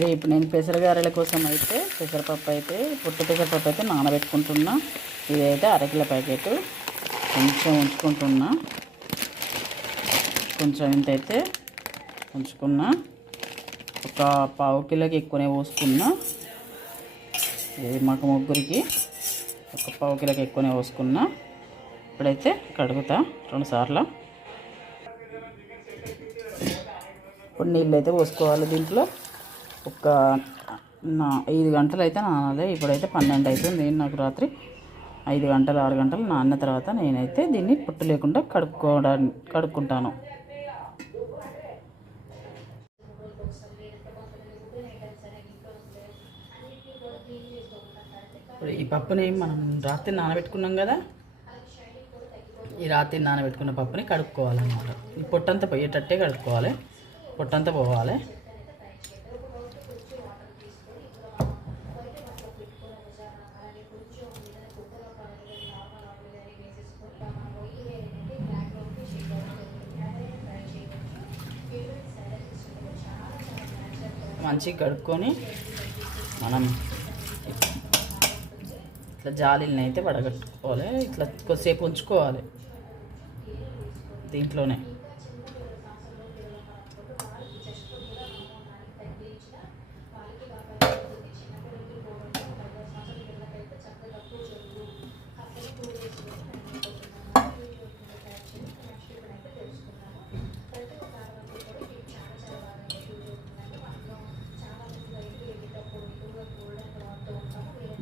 రేపు నేను పెసరగారెల కోసం అయితే పెసరపప్పు అయితే పొట్టు పెసరపప్పు అయితే నానబెట్టుకుంటున్నా. ఇదైతే అరకిల ప్యాకెట్ కొంచెం ఉంచుకుంటున్నా. కొంచెం ఇంతైతే ఉంచుకున్నా. ఒక పావు కిలోకి ఎక్కువనే పోసుకున్నా. ఇది మాకు ముగ్గురికి ఒక పావు కిలోకి ఎక్కువనే పోసుకున్నా. ఇప్పుడైతే కడుగుతా 2 సార్లు. ఇప్పుడు నీళ్ళు అయితే పోసుకోవాలి. దీంట్లో ఒక 5 గంటలు అయితే నానాలి. ఇప్పుడైతే 12 అవుతుంది. నాకు రాత్రి 5 గంటలు 6 గంటలు నానిన తర్వాత నేనైతే దీన్ని పొట్టు లేకుండా కడుక్కుంటాను. ఇప్పుడు ఈ పప్పుని మనం రాత్రి నానబెట్టుకున్నాం కదా, ఈ రాత్రి నానబెట్టుకున్న పప్పుని కడుక్కోవాలన్నమాట. ఈ పొట్టంతా పోయేటట్టే కడుక్కోవాలి. పొట్టంతా పోవాలి. మంచిగా కడుక్కొని మనం ఇట్లా జాలీలను అయితే వడగట్టుకోవాలి. ఇట్లా కొద్దిసేపు ఉంచుకోవాలి దీంట్లోనే.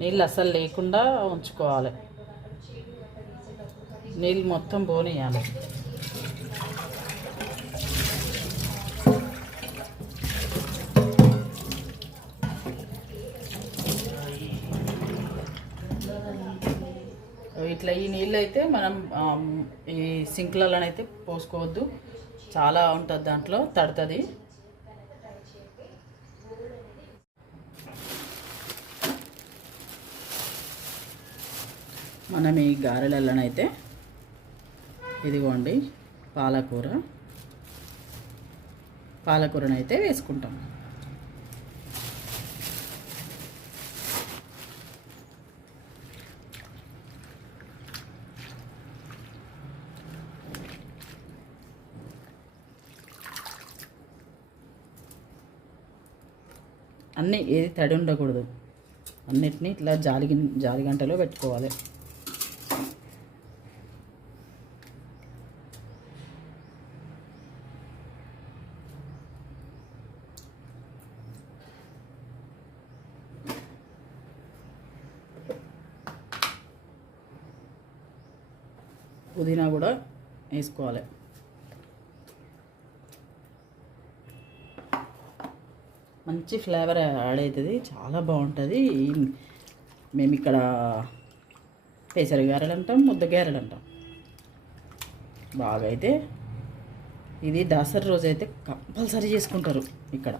నీళ్ళు అస్సలు లేకుండా ఉంచుకోవాలి. నీళ్ళు మొత్తం పోనీయాలి. ఇట్లా ఈ నీళ్ళు అయితే మనం ఈ సింక్లలోనైతే పోసుకోవద్దు. చాలా ఉంటుంది దాంట్లో, తడుతుంది. మనం ఈ గారెలలోనైతే ఇదిగోండి పాలకూరనైతే వేసుకుంటాం. అన్నీ ఏది తడి ఉండకూడదు. అన్నిటినీ ఇట్లా జాలి గంటలో పెట్టుకోవాలి. పుదీనా కూడా వేసుకోవాలి. మంచి ఫ్లేవర్ యాడ్ అవుతుంది, చాలా బాగుంటుంది. మేము ఇక్కడ పెసర గారెలు అంటాం, ముద్ద గారెలు అంటాం. బాగా అయితే ఇది దసరా రోజు అయితే కంపల్సరీ చేసుకుంటారు. ఇక్కడ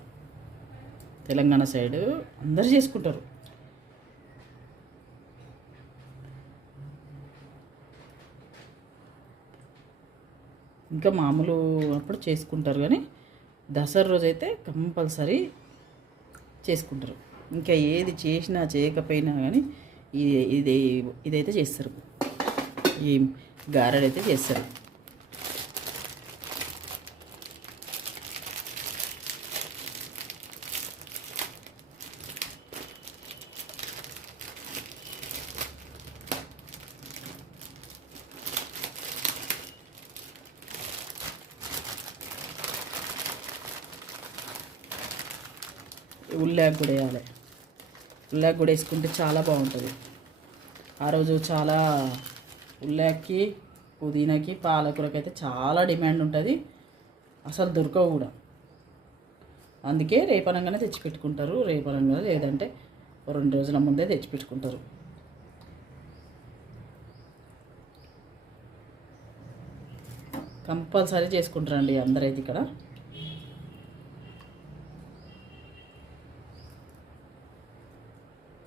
తెలంగాణ సైడు అందరు చేసుకుంటారు. ఇంకా మామూలు అప్పుడు చేసుకుంటారు, కానీ దసరా రోజు అయితే కంపల్సరీ చేసుకుంటారు. ఇంకా ఏది చేసినా చేయకపోయినా కానీ ఇదైతే చేస్తారు. ఈ గారెలు అయితే చేస్తారు. ఉల్లాగ కూడా వేయాలి. ఉల్లాగ కూడా వేసుకుంటే చాలా బాగుంటుంది. ఆ రోజు చాలా ఉల్లాగకి, పుదీనాకి, పాలకూరకి అయితే చాలా డిమాండ్ ఉంటుంది. అసలు దొరకవు కూడా. అందుకే రేపనంగానే తెచ్చిపెట్టుకుంటారు. రేపనంగా లేదంటే 2 రోజుల ముందే తెచ్చిపెట్టుకుంటారు. కంపల్సరీ చేసుకుంటారండి అందరైతే ఇక్కడ.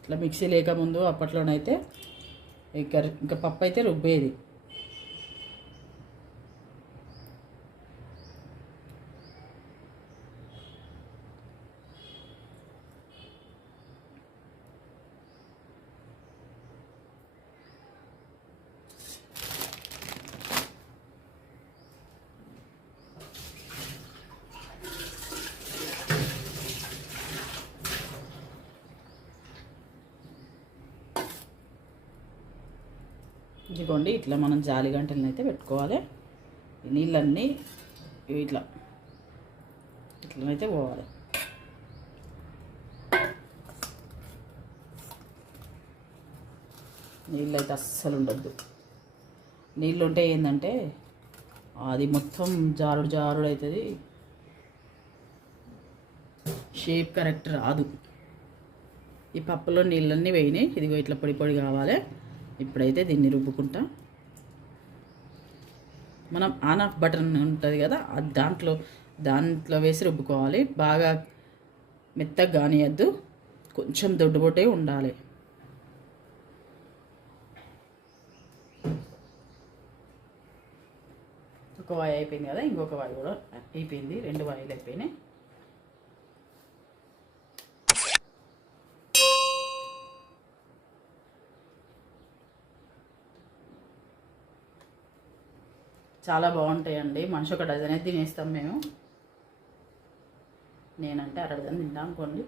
ఇట్లా మిక్సీ లేకముందు అప్పట్లోనైతే ఇంకా పప్పు అయితే రుబ్బేది. ఇదిగోండి ఇట్లా మనం జాలి గంటలను అయితే పెట్టుకోవాలి. ఈ నీళ్ళన్నీ ఇట్లా ఇట్లనైతే పోవాలి. నీళ్ళు అయితే అస్సలు ఉండద్దు. నీళ్ళు ఉంటే ఏంటంటే అది మొత్తం జారుడు జారుడు అవుతుంది, షేప్ కరెక్ట్ రాదు. ఈ పప్పులో నీళ్ళన్నీ వేయినాయి. ఇదిగో ఇట్లా పొడి పొడి కావాలి. ఇప్పుడైతే దీన్ని రుబ్బుకుంటా. మనం ఆన్ ఆఫ్ బటన్ ఉంటుంది కదా, అది దాంట్లో వేసి రుబ్బుకోవాలి. బాగా మెత్తగా కానియద్దు, కొంచెం దొడ్డుబొట్టే ఉండాలి. ఒక వాయి అయిపోయింది కదా, ఇంకొక వాయి కూడా అయిపోయింది. 2 వాయిలు అయిపోయినాయి. చాలా బాగుంటాయండి. మనిషి ఒక డజన్ అయితే తినేస్తాం మేము. నేనంటే 1/2 డజన్ తింటాం అనుకోండి.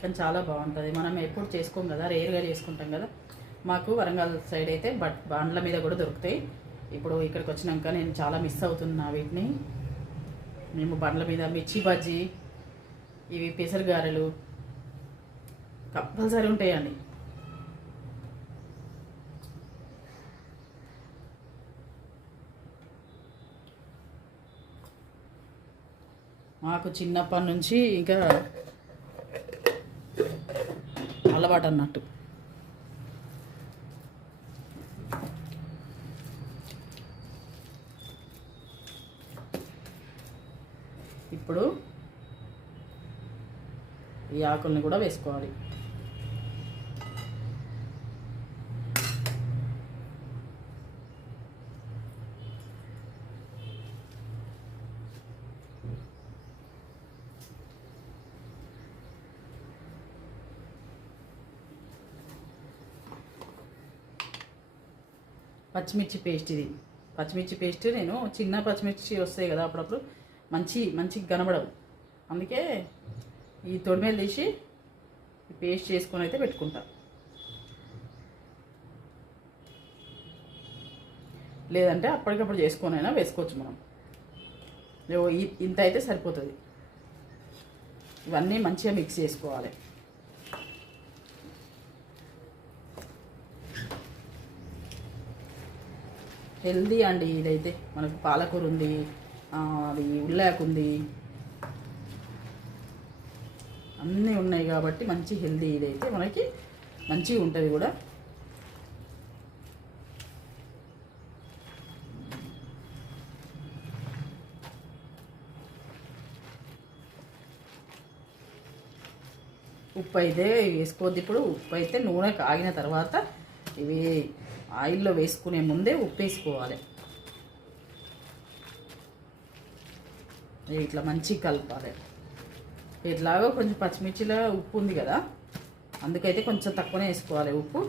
కానీ చాలా బాగుంటుంది. మనం ఎప్పుడు చేసుకోం కదా, రేరుగా చేసుకుంటాం కదా. మాకు వరంగల్ సైడ్ అయితే బండ్ల మీద కూడా దొరుకుతాయి. ఇప్పుడు ఇక్కడికి వచ్చినాక నేను చాలా మిస్ అవుతున్నా వీటిని. మేము బండ్ల మీద మిర్చి బజ్జీ, ఇవి పెసర గారెలు కంపల్సరీ ఉంటాయండి. మాకు చిన్నప్పటి నుంచి ఇంకా అలవాటు అన్నట్టు. ఇప్పుడు ఈ ఆకుల్ని కూడా వేసుకోవాలి. పచ్చిమిర్చి పేస్ట్, ఇది పచ్చిమిర్చి పేస్ట్. నేను చిన్న పచ్చిమిర్చి వస్తాయి కదా అప్పుడప్పుడు, మంచి కనబడవు. అందుకే ఈ తొడిమేలు తీసి పేస్ట్ చేసుకొని అయితే పెట్టుకుంటా. లేదంటే అప్పటికప్పుడు చేసుకొని అయినా వేసుకోవచ్చు మనం. ఇంత అయితే సరిపోతుంది. ఇవన్నీ మంచిగా మిక్స్ చేసుకోవాలి. హెల్దీ అండి ఇదైతే. మనకు పాలకూర ఉంది, అది ఉల్లాకు ఉంది, అన్నీ ఉన్నాయి కాబట్టి మంచి హెల్దీ. ఇదైతే మనకి మంచిగా ఉంటుంది కూడా. ఉప్పు అయితే వేసుకోవద్దు. ఇప్పుడు ఉప్పు అయితే నూనె కాగిన తర్వాత, ఇవి ఆయిల్లో వేసుకునే ముందే ఉప్పు వేసుకోవాలి. ఇట్లా మంచిగా కలపాలి. ఇట్లాగో కొంచెం పచ్చిమిర్చిలో ఉప్పు ఉంది కదా, అందుకైతే కొంచెం తక్కువనే వేసుకోవాలి ఉప్పు.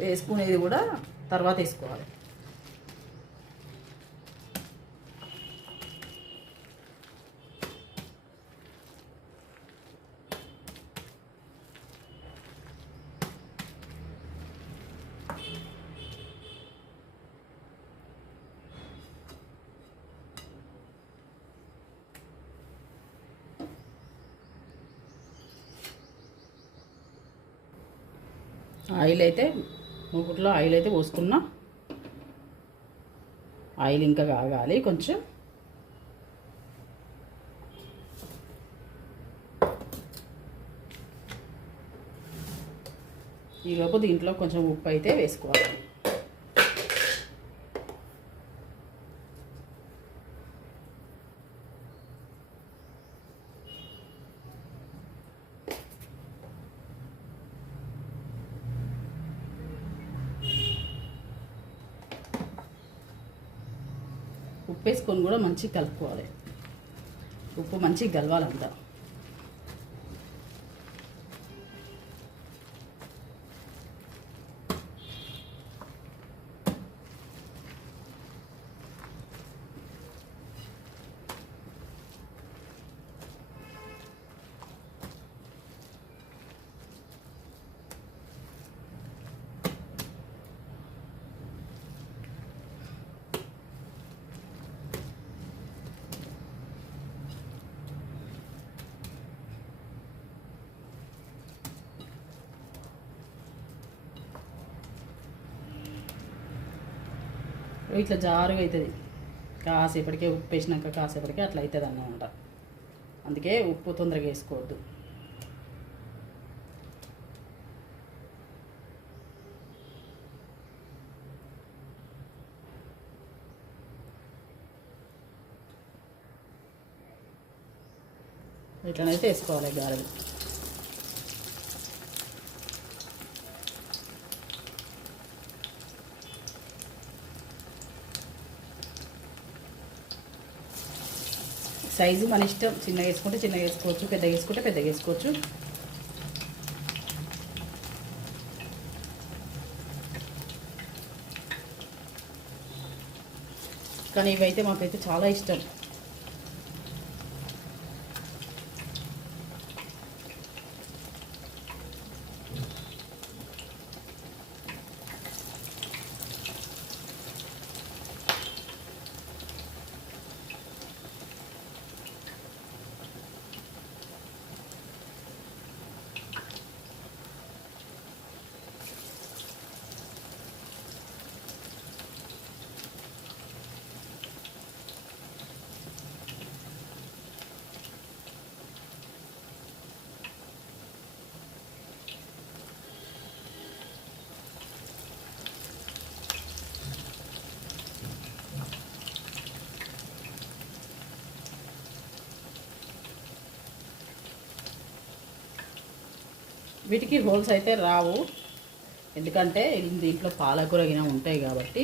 వేసుకునేది కూడా తర్వాత వేసుకోవాలి. ఆయిల్ అయితే మూకుట్లో ఆయిల్ అయితే పోసుకున్నా. ఆయిల్ ఇంకా కాగాలి కొంచెం. ఈలోపు దీంట్లో కొంచెం ఉప్పు అయితే వేసుకోవాలి. ఉప్పు వేసుకొని కూడా మంచిగా కలుపుకోవాలి. ఉప్పు మంచిగా కలవాలంతా. ఇట్లా జారుగా అవుతుంది. కాసేపటికే ఉప్పు వేసినాక కాసేపటికే అట్లా అవుతుంది అన్నమాట. అందుకే ఉప్పు తొందరగా వేసుకోవద్దు. ఇట్లనైతే వేసుకోవాలి గారెలు. సైజు మన ఇష్టం, చిన్నగా వేసుకుంటే చిన్నగా వేసుకోవచ్చు, పెద్దగా వేసుకుంటే పెద్దగా వేసుకోవచ్చు. కానీ ఇవైతే మాకైతే చాలా ఇష్టం. వీటికి హోల్స్ అయితే రావు, ఎందుకంటే దీంట్లో పాలకూర గిన ఉంటాయి కాబట్టి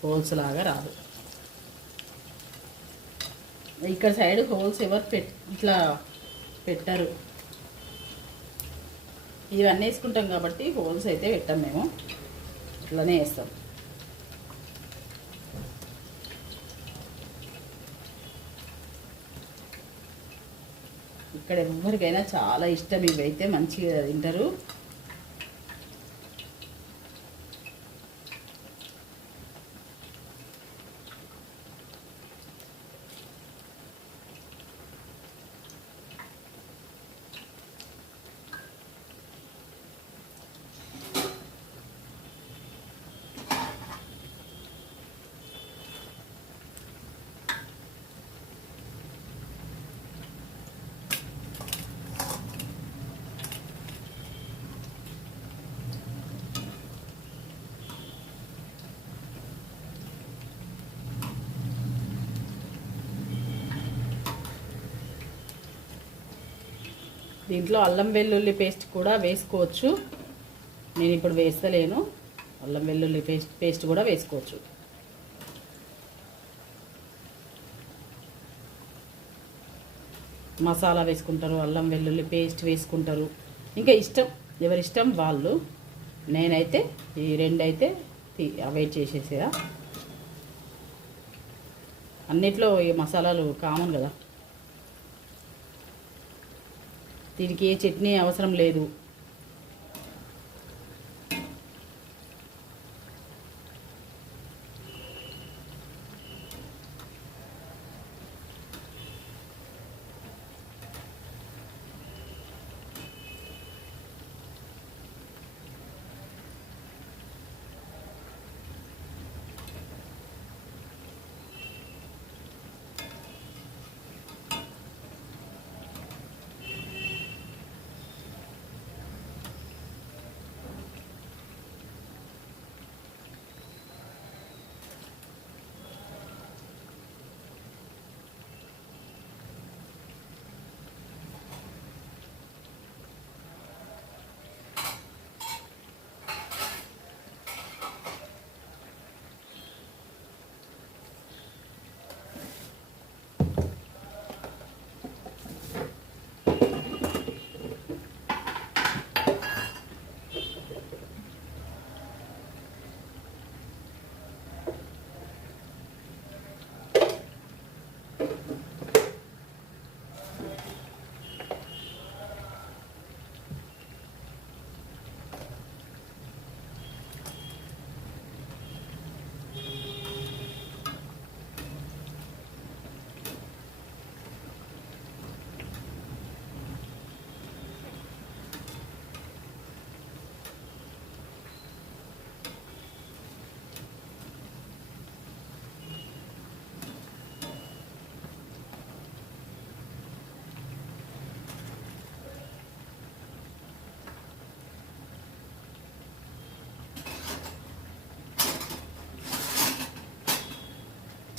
హోల్స్ లాగా రాదు. ఇక్కడ సైడ్ హోల్స్ ఎవరు ఇట్లా పెట్టరు. ఇవన్నీ వేసుకుంటాం కాబట్టి హోల్స్ అయితే పెట్టాం మేము, ఇట్లానే వేస్తాం. ఇక్కడ ఎవరికైనా చాలా ఇష్టం, ఇవైతే మంచిగా తింటారు. దీంట్లో అల్లం వెల్లుల్లి పేస్ట్ కూడా వేసుకోవచ్చు. నేను ఇప్పుడు వేస్తలేను. అల్లం వెల్లుల్లి పేస్ట్ కూడా వేసుకోవచ్చు. మసాలా వేసుకుంటారు, అల్లం వెల్లుల్లి పేస్ట్ వేసుకుంటారు. ఇంకా ఇష్టం, ఎవరిష్టం వాళ్ళు. నేనైతే ఈ రెండైతే అవాయిడ్ చేసేసేదా. అన్నిట్లో ఈ మసాలాలు కామన్ కదా, దీనికి ఏ చట్నీ అవసరం లేదు.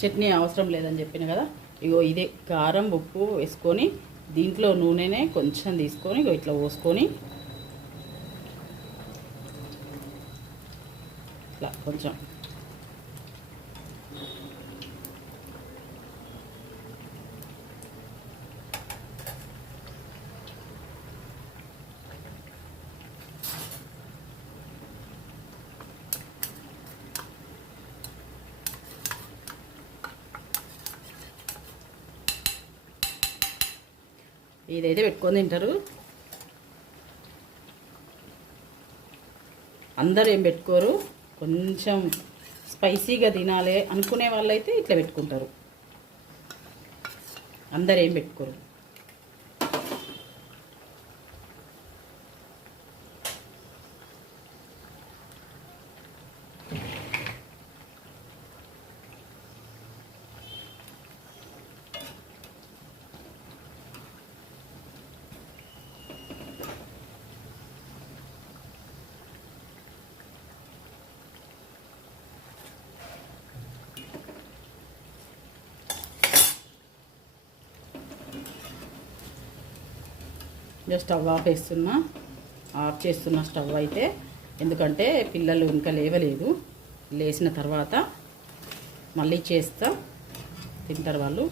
చట్నీ అవసరం లేదని చెప్పిన కదా. ఇగో ఇదే కారం ఉప్పు వేసుకొని దీంట్లో నూనెనే కొంచెం తీసుకొని ఇగో ఇట్లా పోసుకొని ఇట్లా కొంచెం ఇదైతే పెట్టుకొని తింటారు. అందరూ ఏం పెట్టుకోరు, కొంచెం స్పైసీగా తినాలి అనుకునే వాళ్ళైతే ఇట్లా పెట్టుకుంటారు. అందరు ఏం పెట్టుకోరు. స్టవ్ ఆఫ్ చేస్తున్న స్టవ్ అయితే, ఎందుకంటే పిల్లలు ఇంకా లేవలేదు. లేచిన తర్వాత మళ్ళీ చేస్తా, తింటారు వాళ్ళు.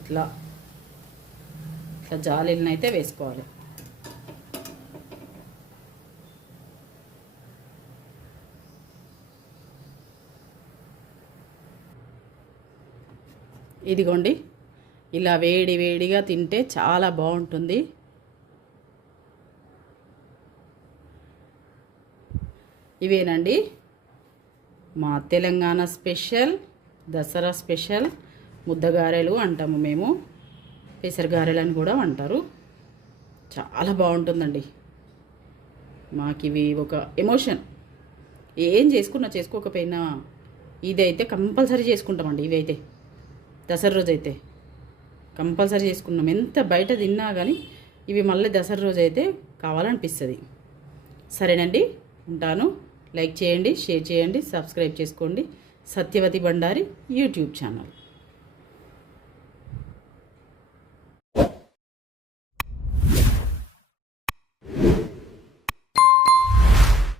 ఇట్లా జాలీలను అయితే వేసుకోవాలి. ఇదిగోండి, ఇలా వేడి వేడిగా తింటే చాలా బాగుంటుంది. ఇవేనండి మా తెలంగాణ స్పెషల్, దసరా స్పెషల్ ముద్దగారెలు అంటాము మేము. పెసరగారెలు అని కూడా అంటారు. చాలా బాగుంటుందండి. మాకు ఇవి ఒక ఎమోషన్. ఏం చేసుకోకపోయినా ఇదైతే కంపల్సరీ చేసుకుంటామండి. ఇవి అయితే దసరా రోజు అయితే కంపల్సరీ చేసుకున్నాం. ఎంత బయట తిన్నా కానీ ఇవి మళ్ళీ దసరా రోజు అయితే కావాలనిపిస్తుంది. సరేనండి, ఉంటాను. లైక్ చేయండి, షేర్ చేయండి, సబ్స్క్రైబ్ చేసుకోండి. Satyavathi Bandari YouTube channel.